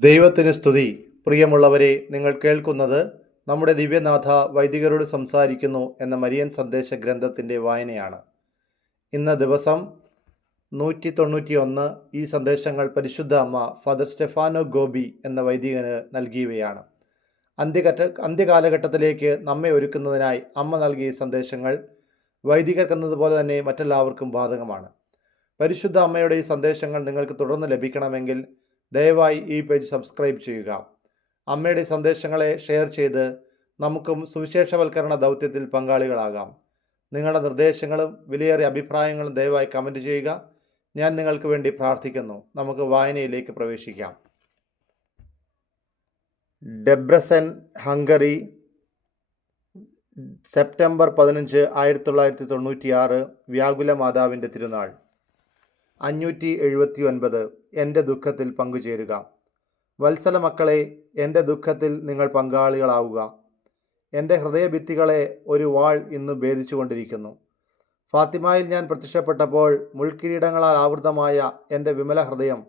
ദൈവത്തിന് സ്തുതി. പ്രിയമുള്ളവരെ നിങ്ങൾ കേൾക്കുന്നത് നമ്മുടെ ദിവ്യനാഥ വൈദികരോട് സംസാരിക്കുന്നു എന്ന മരിയൻ സന്ദേശ ഗ്രന്ഥത്തിന്റെ വായനയാണ്. ഇന്ന് ദിവസം നൂറ്റി തൊണ്ണൂറ്റി ഒന്ന് ഈ സന്ദേശങ്ങൾ പരിശുദ്ധ അമ്മ ഫാദർ സ്റ്റെഫാനോ ഗോബി എന്ന വൈദികന് നൽകിയവയാണ്. അന്ത്യഘട്ട അന്ത്യകാലഘട്ടത്തിലേക്ക് നമ്മെ ഒരുക്കുന്നതിനായി അമ്മ നൽകിയ സന്ദേശങ്ങൾ വൈദികർക്കെന്നതുപോലെ തന്നെ മറ്റെല്ലാവർക്കും ബാധകമാണ്. പരിശുദ്ധ അമ്മയുടെ ഈ സന്ദേശങ്ങൾ നിങ്ങൾക്ക് തുടർന്ന് ലഭിക്കണമെങ്കിൽ ദയവായി ഈ പേജ് സബ്സ്ക്രൈബ് ചെയ്യുക. അമ്മയുടെ സന്ദേശങ്ങളെ ഷെയർ ചെയ്ത് നമുക്കും സുവിശേഷവൽക്കരണ ദൗത്യത്തിൽ പങ്കാളികളാകാം. നിങ്ങളുടെ നിർദ്ദേശങ്ങളും വിലയേറിയ അഭിപ്രായങ്ങളും ദയവായി കമന്റ് ചെയ്യുക. ഞാൻ നിങ്ങൾക്ക് വേണ്ടി പ്രാർത്ഥിക്കുന്നു. നമുക്ക് വായനയിലേക്ക് പ്രവേശിക്കാം. ഡെബ്രസൻ ഹംഗറി സെപ്റ്റംബർ പതിനഞ്ച് ആയിരത്തി തൊള്ളായിരത്തി തൊണ്ണൂറ്റിയാറ് വ്യാകുല മാതാവിന്റെ തിരുനാൾ. അഞ്ഞൂറ്റി എഴുപത്തി ഒൻപത് എന്റെ ദുഃഖത്തിൽ പങ്കുചേരുക. വത്സല മക്കളെ എന്റെ ദുഃഖത്തിൽ നിങ്ങൾ പങ്കാളികളാവുക. എന്റെ ഹൃദയഭിത്തികളെ ഒരു വാൾ ഇന്ന് ഭേദിച്ചുകൊണ്ടിരിക്കുന്നു. ഫാത്തിമയിൽ ഞാൻ പ്രത്യക്ഷപ്പെട്ടപ്പോൾ മുൾക്കിരീടങ്ങളാൽ ആവൃതമായ എന്റെ വിമല ഹൃദയം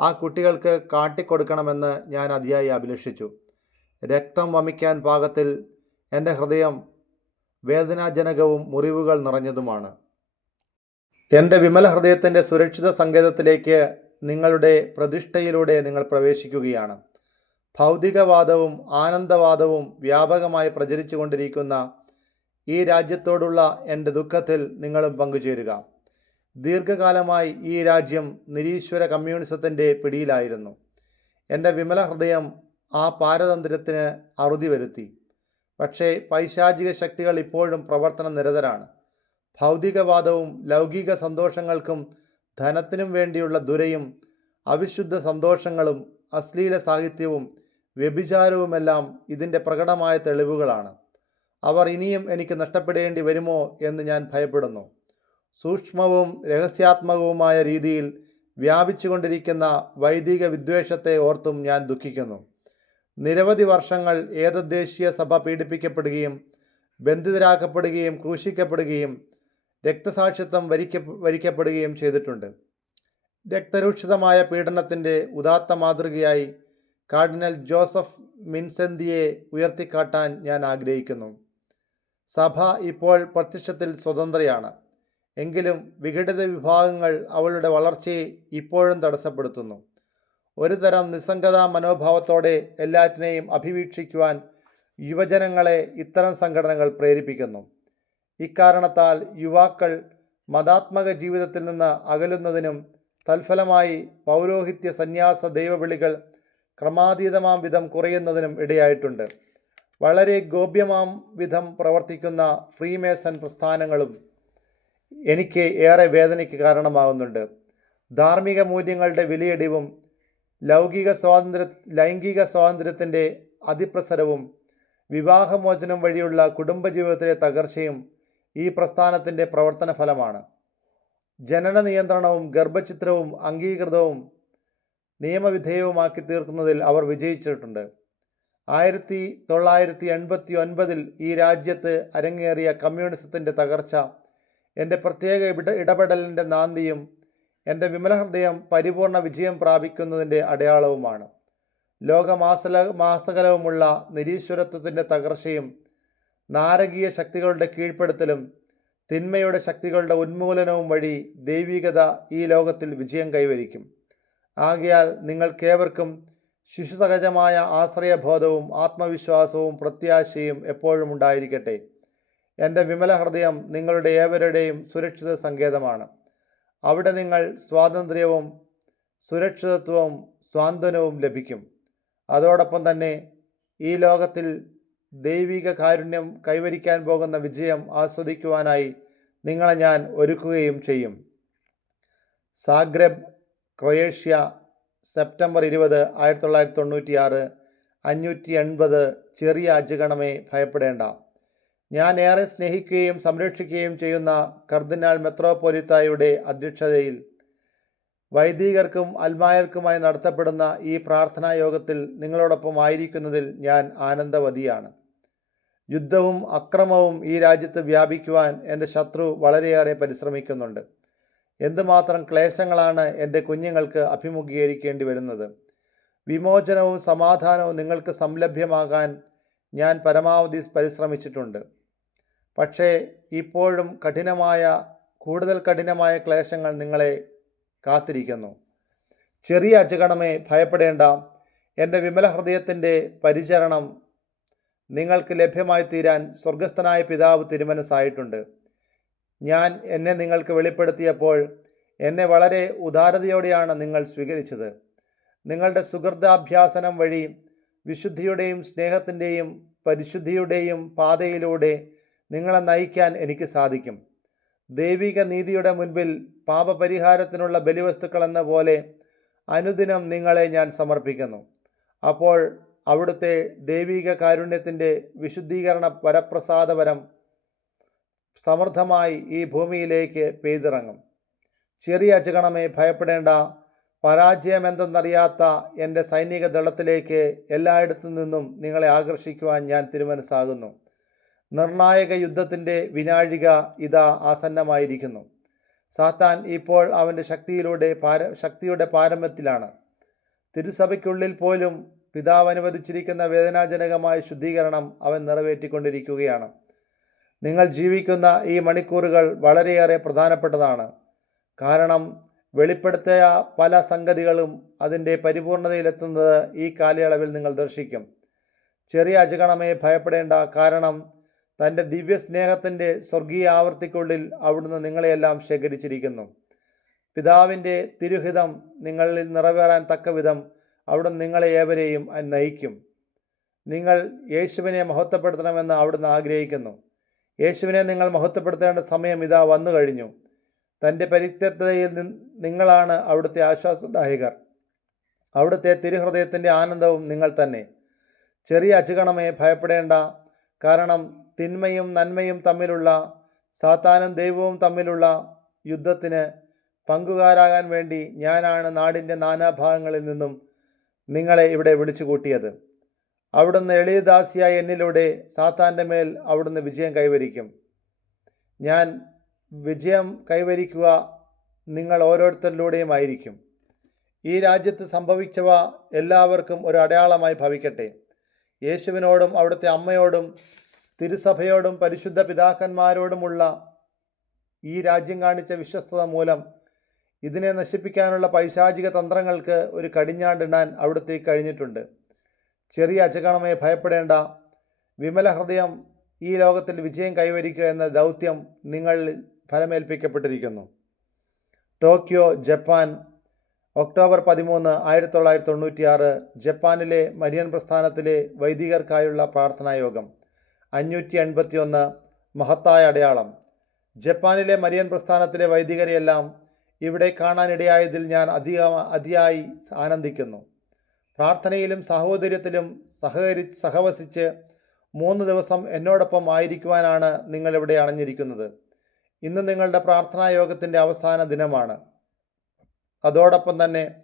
ആ കുട്ടികൾക്ക് കാട്ടിക്കൊടുക്കണമെന്ന് ഞാൻ അതിയായി അഭിലഷിച്ചു. രക്തം വമിക്കാൻ പാകത്തിൽ എന്റെ ഹൃദയം വേദനാജനകവും മുറിവുകൾ നിറഞ്ഞതുമാണ്. എന്റെ വിമല ഹൃദയത്തിന്റെ സുരക്ഷിത സങ്കേതത്തിലേക്ക് നിങ്ങളുടെ പ്രതിഷ്ഠയിലൂടെ നിങ്ങൾ പ്രവേശിക്കുകയാണ്. ഭൗതികവാദവും ആനന്ദവാദവും വ്യാപകമായി പ്രചരിച്ചുകൊണ്ടിരിക്കുന്ന ഈ രാജ്യത്തോടുള്ള എന്റെ ദുഃഖത്തിൽ നിങ്ങളും പങ്കുചേരുക. ദീർഘകാലമായി ഈ രാജ്യം നിരീശ്വര കമ്മ്യൂണിസത്തിന്റെ പിടിയിലായിരുന്നു. എന്റെ വിമല ഹൃദയം ആ പാരതന്ത്ര്യത്തിന് അറുതി വരുത്തി. പക്ഷേ പൈശാചിക ശക്തികൾ ഇപ്പോഴും പ്രവർത്തന നിരതരാണ് ഭൗതികവാദവും ലൗകിക സന്തോഷങ്ങൾക്കും ധനത്തിനും വേണ്ടിയുള്ള ദുരയും അവിശുദ്ധ സന്തോഷങ്ങളും അശ്ലീല സാഹിത്യവും വ്യഭിചാരവുമെല്ലാം ഇതിന്റെ പ്രകടമായ തെളിവുകളാണ്. അവർ ഇനിയും എനിക്ക് നഷ്ടപ്പെടേണ്ടി വരുമോ എന്ന് ഞാൻ ഭയപ്പെടുന്നു. സൂക്ഷ്മവും രഹസ്യാത്മകവുമായ രീതിയിൽ വ്യാപിച്ചുകൊണ്ടിരിക്കുന്ന വൈദിക വിദ്വേഷത്തെ ഓർത്തും ഞാൻ ദുഃഖിക്കുന്നു. നിരവധി വർഷങ്ങൾ ഏതദ്ദേശീയ സഭ പീഡിപ്പിക്കപ്പെടുകയും ബന്ധിതരാക്കപ്പെടുകയും ക്രൂശിക്കപ്പെടുകയും രക്തസാക്ഷിത്വം വരിക്ക വരിക്കപ്പെടുകയും ചെയ്തിട്ടുണ്ട്. രക്തരൂക്ഷിതമായ പീഡനത്തിന്റെ ഉദാത്ത മാതൃകയായി കാർഡിനൽ ജോസഫ് മിൻസെന്തിയെ ഉയർത്തിക്കാട്ടാൻ ഞാൻ ആഗ്രഹിക്കുന്നു. സഭ ഇപ്പോൾ പ്രത്യക്ഷത്തിൽ സ്വതന്ത്രയാണ്. എങ്കിലും വിഘടിത വിഭാഗങ്ങൾ അവളുടെ വളർച്ചയെ ഇപ്പോഴും തടസ്സപ്പെടുത്തുന്നു. ഒരു തരം നിസ്സംഗതാ മനോഭാവത്തോടെ എല്ലാറ്റിനെയും അഭിവീക്ഷിക്കുവാൻ യുവജനങ്ങളെ ഇത്തരം സംഘടനകൾ പ്രേരിപ്പിക്കുന്നു. ഇക്കാരണത്താൽ യുവാക്കൾ മതാത്മക ജീവിതത്തിൽ നിന്ന് അകലുന്നതിനും തൽഫലമായി പൗരോഹിത്യ സന്യാസ ദൈവവിളികൾ ക്രമാതീതമാം വിധം കുറയുന്നതിനും ഇടയായിട്ടുണ്ട്. വളരെ ഗോപ്യമാം വിധം പ്രവർത്തിക്കുന്ന ഫ്രീമേസൺ പ്രസ്ഥാനങ്ങളും എനിക്ക് ഏറെ വേദനയ്ക്ക് കാരണമാകുന്നുണ്ട്. ധാർമ്മിക മൂല്യങ്ങളുടെ വിലയിടിവും ലൗകിക സ്വാതന്ത്ര്യ ലൈംഗിക സ്വാതന്ത്ര്യത്തിന്റെ അതിപ്രസരവും വിവാഹമോചനം വഴിയുള്ള കുടുംബജീവിതത്തിലെ തകർച്ചയും ഈ പ്രസ്ഥാനത്തിന്റെ പ്രവർത്തന ഫലമാണ് ജനന നിയന്ത്രണവും ഗർഭചിത്രവും അംഗീകൃതവും നിയമവിധേയവുമാക്കി തീർക്കുന്നതിൽ അവർ വിജയിച്ചിട്ടുണ്ട്. ആയിരത്തി തൊള്ളായിരത്തി എൺപത്തി ഒൻപതിൽ ഈ രാജ്യത്ത് അരങ്ങേറിയ കമ്മ്യൂണിസത്തിന്റെ തകർച്ച എന്റെ പ്രത്യേക ഇട ഇടപെടലിന്റെ നാന്ദിയും എന്റെ വിമലഹൃദയം പരിപൂർണ വിജയം പ്രാപിക്കുന്നതിന്റെ അടയാളവുമാണ്. ലോകമാസല മാസകലവുമുള്ള നിരീശ്വരത്വത്തിന്റെ തകർച്ചയും നാരകീയ ശക്തികളുടെ കീഴ്പ്പെടുത്തലും തിന്മയുടെ ശക്തികളുടെ ഉന്മൂലനവും വഴി ദൈവികത ഈ ലോകത്തിൽ വിജയം കൈവരിക്കും. ആകയാൽ നിങ്ങൾക്കേവർക്കും ശിശുസഹജമായ ആശ്രയബോധവും ആത്മവിശ്വാസവും പ്രത്യാശയും എപ്പോഴും ഉണ്ടായിരിക്കട്ടെ. എന്റെ വിമല ഹൃദയം നിങ്ങളുടെ ഏവരുടെയും സുരക്ഷിത സങ്കേതമാണ്. അവിടെ നിങ്ങൾ സ്വാതന്ത്ര്യവും സുരക്ഷിതത്വവും സ്വാന്തനവും ലഭിക്കും. അതോടൊപ്പം തന്നെ ഈ ലോകത്തിൽ ദൈവിക കാരുണ്യം കൈവരിക്കാൻ പോകുന്ന വിജയം ആസ്വദിക്കുവാനായി നിങ്ങളെ ഞാൻ ഒരുക്കുകയും ചെയ്യും. സാഗ്രബ് ക്രൊയേഷ്യ സെപ്റ്റംബർ ഇരുപത് ആയിരത്തി തൊള്ളായിരത്തി തൊണ്ണൂറ്റിയാറ് അഞ്ഞൂറ്റി എൺപത് ചെറിയ അജഗണമേ ഭയപ്പെടേണ്ട. ഞാൻ ഏറെ സ്നേഹിക്കുകയും സംരക്ഷിക്കുകയും ചെയ്യുന്ന കർദിനാൾ മെത്രോപൊലിത്തായുടെ അധ്യക്ഷതയിൽ വൈദികർക്കും അൽമായർക്കുമായി നടത്തപ്പെടുന്ന ഈ പ്രാർത്ഥനാ യോഗത്തിൽ നിങ്ങളോടൊപ്പം ആയിരിക്കുന്നതിൽ ഞാൻ ആനന്ദവതിയാണ്. യുദ്ധവും അക്രമവും ഈ രാജ്യത്ത് വ്യാപിക്കുവാൻ എന്റെ ശത്രു വളരെയേറെ പരിശ്രമിക്കുന്നുണ്ട്. എന്തുമാത്രം ക്ലേശങ്ങളാണ് എന്റെ കുഞ്ഞുങ്ങൾക്ക് അഭിമുഖീകരിക്കേണ്ടി വരുന്നത്. വിമോചനവും സമാധാനവും നിങ്ങൾക്ക് സംലഭ്യമാകാൻ ഞാൻ പരമാവധി പരിശ്രമിച്ചിട്ടുണ്ട്. പക്ഷേ ഇപ്പോഴും കഠിനമായ കൂടുതൽ കഠിനമായ ക്ലേശങ്ങൾ നിങ്ങളെ കാത്തിരിക്കുന്നു. ചെറിയ അജഗണമേ ഭയപ്പെടേണ്ട. എന്റെ വിമല ഹൃദയത്തിന്റെ പരിചരണം നിങ്ങൾക്ക് ലഭ്യമായി തീരാൻ സ്വർഗസ്ഥനായ പിതാവ് തിരുമനസ്സായിട്ടുണ്ട്. ഞാൻ എന്നെ നിങ്ങൾക്ക് വെളിപ്പെടുത്തിയപ്പോൾ എന്നെ വളരെ ഉദാരതയോടെയാണ് നിങ്ങൾ സ്വീകരിച്ചത്. നിങ്ങളുടെ സുഹൃതാഭ്യാസനം വഴി വിശുദ്ധിയുടെയും സ്നേഹത്തിന്റെയും പരിശുദ്ധിയുടെയും പാതയിലൂടെ നിങ്ങളെ നയിക്കാൻ എനിക്ക് സാധിക്കും. ദൈവിക നീതിയുടെ മുൻപിൽ പാപപരിഹാരത്തിനുള്ള ബലിവസ്തുക്കളെന്ന പോലെ അനുദിനം നിങ്ങളെ ഞാൻ സമർപ്പിക്കുന്നു. അപ്പോൾ അവിടുത്തെ ദൈവിക കാരുണ്യത്തിന്റെ വിശുദ്ധീകരണ പരപ്രസാദപരം സമൃദ്ധമായി ഈ ഭൂമിയിലേക്ക് പെയ്തിറങ്ങും. ചെറിയ അച്ചുകണമേ ഭയപ്പെടേണ്ട. പരാജയമെന്തെന്നറിയാത്ത എന്റെ സൈനിക ദളത്തിലേക്ക് എല്ലായിടത്തു നിന്നും നിങ്ങളെ ആകർഷിക്കുവാൻ ഞാൻ തിരുമനസ്സാകുന്നു. നിർണായക യുദ്ധത്തിന്റെ വിനാഴിക ഇതാ ആസന്നമായിരിക്കുന്നു. സാത്താൻ ഇപ്പോൾ അവന്റെ ശക്തിയിലൂടെ പാര ശക്തിയുടെ പാരമ്യത്തിലാണ്. തിരുസഭയ്ക്കുള്ളിൽ പോലും പിതാവ് അനുവദിച്ചിരിക്കുന്ന വേദനാജനകമായ ശുദ്ധീകരണം അവൻ നിറവേറ്റിക്കൊണ്ടിരിക്കുകയാണ്. നിങ്ങൾ ജീവിക്കുന്ന ഈ മണിക്കൂറുകൾ വളരെയേറെ പ്രധാനപ്പെട്ടതാണ്. കാരണം വെളിപ്പെടുത്തിയ പല സംഗതികളും അതിന്റെ പരിപൂർണതയിലെത്തുന്നത് ഈ കാലയളവിൽ നിങ്ങൾ ദർശിക്കും. ചെറിയ അജഗണമേ ഭയപ്പെടേണ്ട കാരണം തന്റെ ദിവ്യസ്നേഹത്തിന്റെ സ്വർഗീയ ആവർത്തിക്കുള്ളിൽ അവിടുന്ന് നിങ്ങളെയെല്ലാം ശേഖരിച്ചിരിക്കുന്നു. പിതാവിന്റെ തിരുഹിതം നിങ്ങളിൽ നിറവേറാൻ തക്കവിധം അവിടുന്ന് നിങ്ങളെ ഏവരെയും നയിക്കും. നിങ്ങൾ യേശുവിനെ മഹത്വപ്പെടുത്തണമെന്ന് അവിടുന്ന് ആഗ്രഹിക്കുന്നു. യേശുവിനെ നിങ്ങൾ മഹത്വപ്പെടുത്തേണ്ട സമയം ഇതാ വന്നു കഴിഞ്ഞു. തന്റെ പരിത്യക്തതയിൽ നിങ്ങളാണ് അവിടുത്തെ ആശ്വാസദായകർ. അവിടുത്തെ തിരുഹൃദയത്തിന്റെ ആനന്ദവും നിങ്ങൾ തന്നെ. ചെറിയ അച്ചുകണമേ ഭയപ്പെടേണ്ട. കാരണം തിന്മയും നന്മയും തമ്മിലുള്ള സാത്താനും ദൈവവും തമ്മിലുള്ള യുദ്ധത്തിന് പങ്കുകാരാകാൻ വേണ്ടി ഞാനാണ് നാടിന്റെ നാനാഭാഗങ്ങളിൽ നിന്നും നിങ്ങളെ ഇവിടെ വിളിച്ചു കൂട്ടിയത് അവിടുന്ന് എളിയദാസിയായ എന്നിലൂടെ സാത്താന്റെ മേൽ അവിടുന്ന് വിജയം കൈവരിക്കും. ഞാൻ വിജയം കൈവരിക്കുക നിങ്ങൾ ഓരോരുത്തരിലൂടെയും ആയിരിക്കും. ഈ രാജ്യത്ത് സംഭവിച്ചവ എല്ലാവർക്കും ഒരു അടയാളമായി ഭവിക്കട്ടെ. യേശുവിനോടും അവിടുത്തെ അമ്മയോടും തിരുസഭയോടും പരിശുദ്ധ പിതാക്കന്മാരോടുമുള്ള ഈ രാജ്യം കാണിച്ച വിശ്വസ്തത മൂലം ഇതിനെ നശിപ്പിക്കാനുള്ള പൈശാചിക തന്ത്രങ്ങൾക്ക് ഒരു കടിഞ്ഞാണ്ടിടാൻ അവിടുത്തേക്ക് കഴിഞ്ഞിട്ടുണ്ട്. ചെറിയ അചകണമേ ഭയപ്പെടേണ്ട. വിമല ഹൃദയം ഈ ലോകത്തിൽ വിജയം കൈവരിക്കുക എന്ന ദൗത്യം നിങ്ങളിൽ ഫലമേൽപ്പിക്കപ്പെട്ടിരിക്കുന്നു. ടോക്കിയോ ജപ്പാൻ ഒക്ടോബർ പതിമൂന്ന് ആയിരത്തി തൊള്ളായിരത്തി തൊണ്ണൂറ്റിയാറ് ജപ്പാനിലെ മരിയൻ പ്രസ്ഥാനത്തിലെ വൈദികർക്കായുള്ള പ്രാർത്ഥനായോഗം അഞ്ഞൂറ്റി എൺപത്തി ഒന്ന് മഹത്തായ അടയാളം. ജപ്പാനിലെ മരിയൻ പ്രസ്ഥാനത്തിലെ വൈദികരെയെല്ലാം ഇവിടെ കാണാനിടയായതിൽ ഞാൻ അധിക അതിയായി ആനന്ദിക്കുന്നു. പ്രാർത്ഥനയിലും സഹോദര്യത്തിലും സഹകരി സഹവസിച്ച് മൂന്ന് ദിവസം എന്നോടൊപ്പം ആയിരിക്കുവാനാണ് നിങ്ങളിവിടെ അണഞ്ഞിരിക്കുന്നത്. ഇന്ന് നിങ്ങളുടെ പ്രാർത്ഥനാ യോഗത്തിന്റെ അവസാന ദിനമാണ്. അതോടൊപ്പം തന്നെ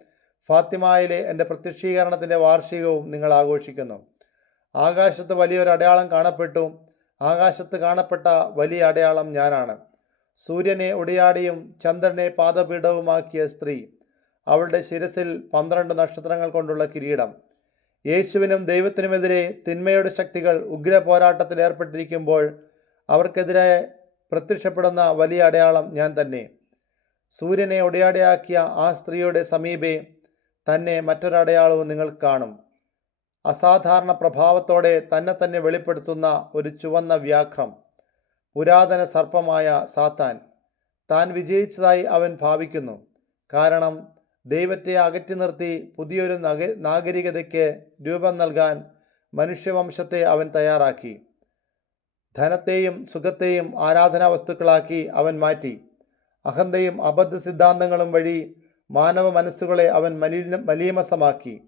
ഫാത്തിമായിലെ എന്റെ പ്രത്യക്ഷീകരണത്തിന്റെ വാർഷികവും നിങ്ങൾ ആഘോഷിക്കുന്നു. ആകാശത്ത് വലിയൊരു അടയാളം കാണപ്പെട്ടു. ആകാശത്ത് കാണപ്പെട്ട വലിയ അടയാളം ഞാനാണ്. സൂര്യനെ ഒടിയാടിയും ചന്ദ്രനെ പാദപീഠവുമാക്കിയ സ്ത്രീ അവളുടെ ശിരസിൽ പന്ത്രണ്ട് നക്ഷത്രങ്ങൾ കൊണ്ടുള്ള കിരീടം. യേശുവിനും ദൈവത്തിനുമെതിരെ തിന്മയുടെ ശക്തികൾ ഉഗ്ര പോരാട്ടത്തിൽ ഏർപ്പെട്ടിരിക്കുമ്പോൾ അവർക്കെതിരെ പ്രത്യക്ഷപ്പെടുന്ന വലിയ അടയാളം ഞാൻ തന്നെ. സൂര്യനെ ഉടയാടയാക്കിയ ആ സ്ത്രീയുടെ സമീപേ തന്നെ മറ്റൊരടയാളവും നിങ്ങൾ കാണും. അസാധാരണ പ്രഭാവത്തോടെ തന്നെ തന്നെ വെളിപ്പെടുത്തുന്ന ഒരു ചുവന്ന വ്യാഘ്രം. പുരാതന സർപ്പമായ സാത്താൻ. താൻ വിജയിച്ചതായി അവൻ ഭാവിക്കുന്നു. കാരണം ദൈവത്തെ അകറ്റി നിർത്തി പുതിയൊരു നഗ നാഗരികതയ്ക്ക് രൂപം നൽകാൻ മനുഷ്യവംശത്തെ അവൻ തയ്യാറാക്കി. ധനത്തെയും സുഖത്തെയും ആരാധനാ വസ്തുക്കളാക്കി അവൻ മാറ്റി. അഹന്തയും അബദ്ധ സിദ്ധാന്തങ്ങളും വഴി മാനവ മനസ്സുകളെ അവൻ മലീന മലീമസമാക്കി.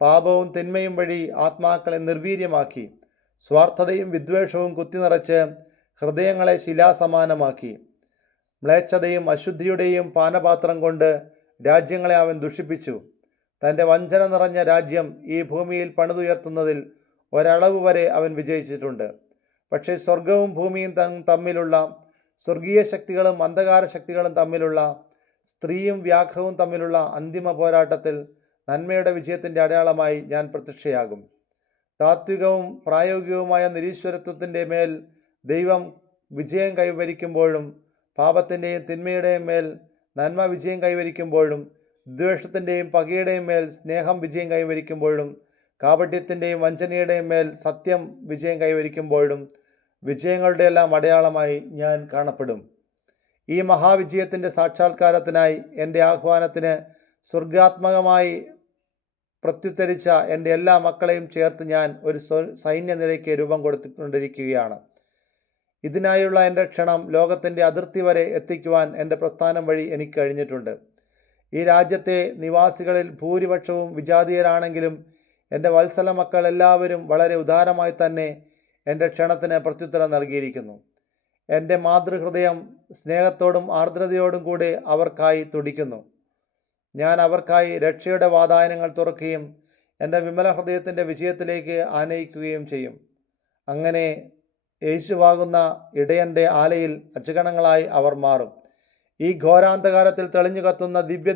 പാപവും തിന്മയും വഴി ആത്മാക്കളെ നിർവീര്യമാക്കി. സ്വാർത്ഥതയും വിദ്വേഷവും കുത്തിനിറച്ച് ഹൃദയങ്ങളെ ശിലാസമാനമാക്കി. മ്ലേച്ഛതയും അശുദ്ധിയുടെയും പാനപാത്രം കൊണ്ട് രാജ്യങ്ങളെ അവൻ ദുഷിപ്പിച്ചു. തന്റെ വഞ്ചന നിറഞ്ഞ രാജ്യം ഈ ഭൂമിയിൽ പണിതുയർത്തുന്നതിൽ ഒരളവ് വരെ അവൻ വിജയിച്ചിട്ടുണ്ട്. പക്ഷേ സ്വർഗവും ഭൂമിയും തമ്മിലുള്ള സ്വർഗീയ ശക്തികളും അന്ധകാര ശക്തികളും തമ്മിലുള്ള സ്ത്രീയും വ്യാഘ്രവും തമ്മിലുള്ള അന്തിമ പോരാട്ടത്തിൽ നന്മയുടെ വിജയത്തിന്റെ അടയാളമായി ഞാൻ പ്രത്യക്ഷയാകും. താത്വികവും പ്രായോഗികവുമായ നിരീശ്വരത്വത്തിന്റെ മേൽ ദൈവം വിജയം കൈവരിക്കുമ്പോഴും പാപത്തിന്റെയും തിന്മയുടെയും മേൽ നന്മ വിജയം കൈവരിക്കുമ്പോഴും ദ്വേഷത്തിന്റെയും പകയുടെയും മേൽ സ്നേഹം വിജയം കൈവരിക്കുമ്പോഴും കാപട്യത്തിന്റെയും വഞ്ചനയുടെയും മേൽ സത്യം വിജയം കൈവരിക്കുമ്പോഴും വിജയങ്ങളുടെ എല്ലാം അടയാളമായി ഞാൻ കാണപ്പെടും. ഈ മഹാവിജയത്തിന്റെ സാക്ഷാത്കാരത്തിനായി എന്റെ ആഹ്വാനത്തിന് സ്വർഗാത്മകമായി പ്രത്യുത്തരിച്ച എന്റെ എല്ലാ മക്കളെയും ചേർത്ത് ഞാൻ ഒരു സൈന്യനിരയ്ക്ക് രൂപം കൊടുത്തുകൊണ്ടിരിക്കുകയാണ് ഇതിനായുള്ള എന്റെ ക്ഷണം ലോകത്തിന്റെ അതിർത്തി വരെ എത്തിക്കുവാൻ എന്റെ പ്രസ്ഥാനം വഴി എനിക്ക് കഴിഞ്ഞിട്ടുണ്ട്. ഈ രാജ്യത്തെ നിവാസികളിൽ ഭൂരിപക്ഷവും വിജാതീയരാണെങ്കിലും എന്റെ വത്സല മക്കൾ എല്ലാവരും വളരെ ഉദാരമായി തന്നെ എന്റെ ക്ഷണത്തിന് പ്രത്യുത്തരം നൽകിയിരിക്കുന്നു. എന്റെ മാതൃഹൃദയം സ്നേഹത്തോടും ആർദ്രതയോടും കൂടെ അവർക്കായി തുടിക്കുന്നു. ഞാൻ അവർക്കായി രക്ഷയുടെ വാതായനങ്ങൾ തുറക്കുകയും എന്റെ വിമല ഹൃദയത്തിന്റെ വിജയത്തിലേക്ക് ആനയിക്കുകയും ചെയ്യും. അങ്ങനെ യേശുവാകുന്ന ഇടയന്റെ ആലയിൽ അച്ചുകണങ്ങളായി അവർ മാറും. ഈ ഘോരാന്തകാലത്തിൽ തെളിഞ്ഞു കത്തുന്ന ദിവ്യ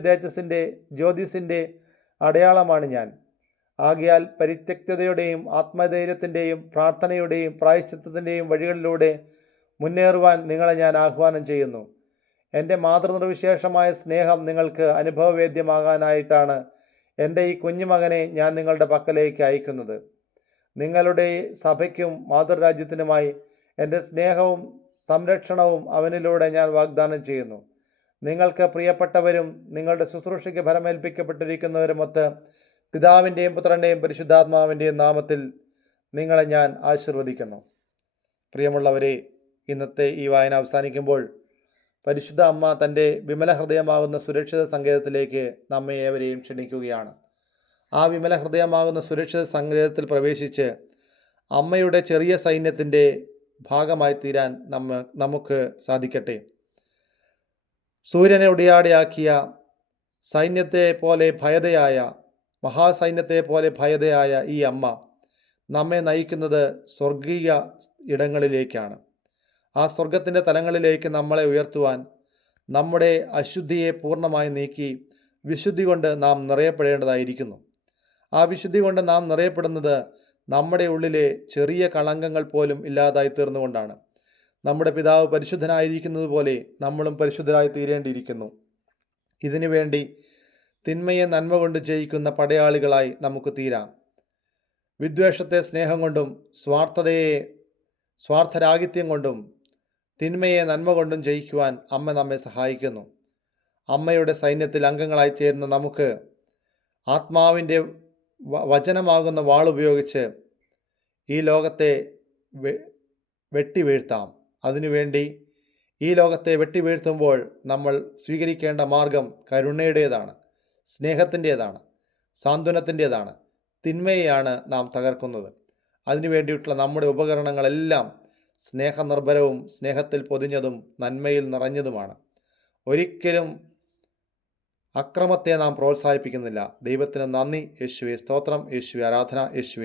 ജ്യോതിസിന്റെ അടയാളമാണ് ഞാൻ. ആകയാൽ പരിത്യക്തതയുടെയും ആത്മധൈര്യത്തിന്റെയും പ്രാർത്ഥനയുടെയും പ്രായശ്ചിത്തത്തിന്റെയും വഴികളിലൂടെ മുന്നേറുവാൻ നിങ്ങളെ ഞാൻ ആഹ്വാനം ചെയ്യുന്നു. എന്റെ മാതൃനിർവിശേഷമായ സ്നേഹം നിങ്ങൾക്ക് അനുഭവവേദ്യമാകാനായിട്ടാണ് എന്റെ ഈ കുഞ്ഞുമകനെ ഞാൻ നിങ്ങളുടെ പക്കലേക്ക് അയക്കുന്നത്. നിങ്ങളുടെ സഭയ്ക്കും മാതൃരാജ്യത്തിനുമായി എന്റെ സ്നേഹവും സംരക്ഷണവും അവനിലൂടെ ഞാൻ വാഗ്ദാനം ചെയ്യുന്നു. നിങ്ങൾക്ക് പ്രിയപ്പെട്ടവരും നിങ്ങളുടെ ശുശ്രൂഷയ്ക്ക് ഫലമേൽപ്പിക്കപ്പെട്ടിരിക്കുന്നവരുമൊത്ത് പിതാവിന്റെയും പുത്രന്റെയും പരിശുദ്ധാത്മാവിന്റെയും നാമത്തിൽ നിങ്ങളെ ഞാൻ ആശീർവദിക്കുന്നു. പ്രിയമുള്ളവരെ ഇന്നത്തെ ഈ വായന അവസാനിക്കുമ്പോൾ പരിശുദ്ധ അമ്മ തന്റെ വിമല ഹൃദയമാകുന്ന സുരക്ഷിത സങ്കേതത്തിലേക്ക് നമ്മെ ഏവരെയും ക്ഷണിക്കുകയാണ്. ആ വിമല ഹൃദയമാകുന്ന സുരക്ഷിത സങ്കേതത്തിൽ പ്രവേശിച്ച് അമ്മയുടെ ചെറിയ സൈന്യത്തിന്റെ ഭാഗമായി തീരാൻ നമ്മ നമുക്ക് സാധിക്കട്ടെ. സൂര്യനെ ഉടിയാടിയാക്കിയ സൈന്യത്തെ പോലെ ഭയതയായ മഹാസൈന്യത്തെ പോലെ ഭയതയായ ഈ അമ്മ നമ്മെ നയിക്കുന്നത് സ്വർഗീയ ഇടങ്ങളിലേക്കാണ്. ആ സ്വർഗത്തിന്റെ തലങ്ങളിലേക്ക് നമ്മളെ ഉയർത്തുവാൻ നമ്മുടെ അശുദ്ധിയെ പൂർണമായി നീക്കി വിശുദ്ധി കൊണ്ട് നാം നിറയപ്പെടേണ്ടതായിരിക്കുന്നു. ആ വിശുദ്ധി കൊണ്ട് നാം നിറയപ്പെടുന്നത് നമ്മുടെ ഉള്ളിലെ ചെറിയ കളങ്കങ്ങൾ പോലും ഇല്ലാതായി തീർന്നുകൊണ്ടാണ്. നമ്മുടെ പിതാവ് പരിശുദ്ധനായിരിക്കുന്നത് പോലെ നമ്മളും പരിശുദ്ധരായി തീരേണ്ടിയിരിക്കുന്നു. ഇതിനു വേണ്ടി തിന്മയെ നന്മ കൊണ്ട് ജയിക്കുന്ന പടയാളികളായി നമുക്ക് തീരാം. വിദ്വേഷത്തെ സ്നേഹം കൊണ്ടും സ്വാർത്ഥതയെ സ്വാർത്ഥരാഹിത്യം കൊണ്ടും തിന്മയെ നന്മ കൊണ്ടും ജയിക്കുവാൻ അമ്മ നമ്മെ സഹായിക്കുന്നു. അമ്മയുടെ സൈന്യത്തിൽ അംഗങ്ങളായി ചേരുന്ന നമുക്ക് ആത്മാവിന്റെ വചനമാകുന്ന വാളുപയോഗിച്ച് ഈ ലോകത്തെ വെട്ടി വീഴ്ത്താം. അതിനുവേണ്ടി ഈ ലോകത്തെ വെട്ടി വീഴ്ത്തുമ്പോൾ നമ്മൾ സ്വീകരിക്കേണ്ട മാർഗം കരുണയുടേതാണ് സ്നേഹത്തിന്റേതാണ് സാന്ത്വനത്തിന്റേതാണ് തിന്മയെയാണ് നാം തകർക്കുന്നത്. അതിനു വേണ്ടിയിട്ടുള്ള നമ്മുടെ ഉപകരണങ്ങളെല്ലാം സ്നേഹനിർഭരവും സ്നേഹത്തിൽ പൊതിഞ്ഞതും നന്മയിൽ നിറഞ്ഞതുമാണ്. ഒരിക്കലും അക്രമത്തെ നാം പ്രോത്സാഹിപ്പിക്കുന്നില്ല. ദൈവത്തിന് നന്ദി. യേശുവെ സ്തോത്രം. യേശുവെ ആരാധന. യേശുവെ